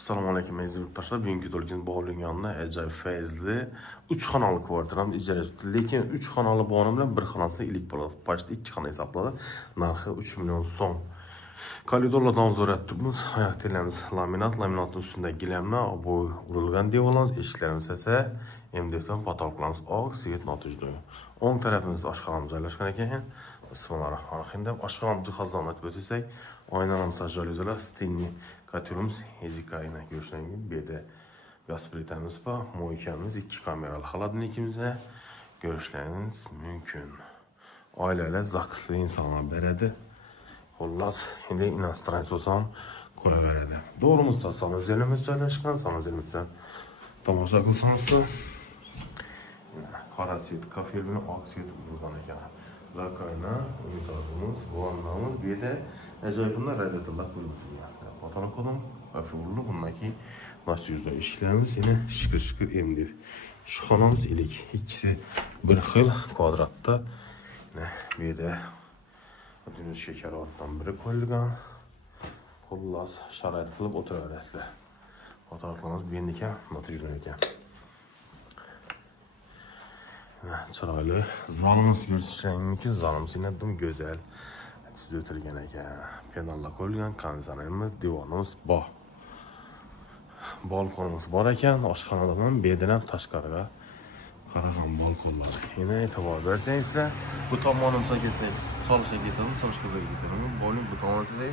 Assalomu alaykum aziz yurtdoshlar. Bugungi to'lqin bog'ning yonida ajoyib fayzli 3 xonali kvartirani ijara etdi. Lekin 3 xonali bog'ning bilan bir xonasida ilik bo'ladi. Почти 2 xona hisobladi. Narxi 3 million so'm. Koridorlardan o'rgatdik. Oyoq telamiz laminatning ustida gilamlar, bu urilgan devorlarimiz, eshiklarimiz esa MDF patolqlarimiz oq, svet notujdoi. O'ng tarafimizda oshxonamiz joylashgan ekan. Bismillahirrohmanirrohim deb oshxonamiz jihozlarini aytib o'tsak, oynalarimiz jalyuzilar, stinli kotelimiz hejikayna görüşləngin. Bir de gaz plitamiz var, moykamiz, 2 kameralı xaladnikimiz var. Görüşləriniz mümkün. Ailələr zakslı insanlar belədi. Xullas, indi inastranç olsam koya verədi. Doğrumuzda sanuzelimiz joylashgan, sanuzelimizdən tamaşa qılsanızsa. Qara svet kafelini, oq svet buradan ekan. Rakayna, unitazımız, vannamız, bir de ajoyibundan radiatorlar qo'yib o'tilgan. Fotoğraf kodum, kafurlu bundaki nasıl işlerimiz yine şıkır emdir. Şu xonamiz ilik. İkisi bir xil kvadratta. Bir de dünüz şeker ortadan biri qo'yilgan. Xullas sharoit qilib o'tiraverasizlar. Fotoğraflarimiz bendika natijali ekan. Chiroyli zalimiz ko'rsatishim mumkin. Zalimiz yine go'zal. Siz o'tirgan ekan. Penallar qo'yilgan, kondisionerimiz, divanimiz bor. Balkonimiz bor ekan. Oshxonadan bedidan ham tashqariga qaragan balkonlar. Yana e'tibor bersangizlar, bu tomonimizga kelsak, solishga ketamiz, solishga ketamiz. Bo'ling bu tomonimizda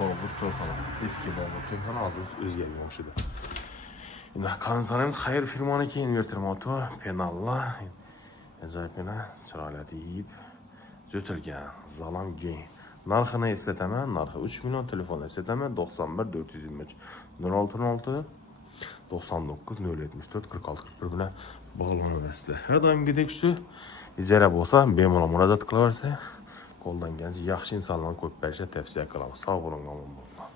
Bobur to'yxona. Eski Bobur to'yxona hozir o'zgargan o'xshadi. Endi kondisionerimiz xayr firmaniki, inverter motor, penallar. Ajoyib yana chiroyli deyib o'tilgan. Zalam gen. Narxini eslataman, narxi 3 million, telefon eslataman 91 423 066 99 074 46 41 bilan bog'lanaverasizlar. Har doimgidek shu ijara bo'lsa, bemalol murojaat qilaversa, qo'ldan kelgancha yaxshi insonlarni ko'p berishga tavsiya qilamiz. Sog' bo'ling, omon bo'ling.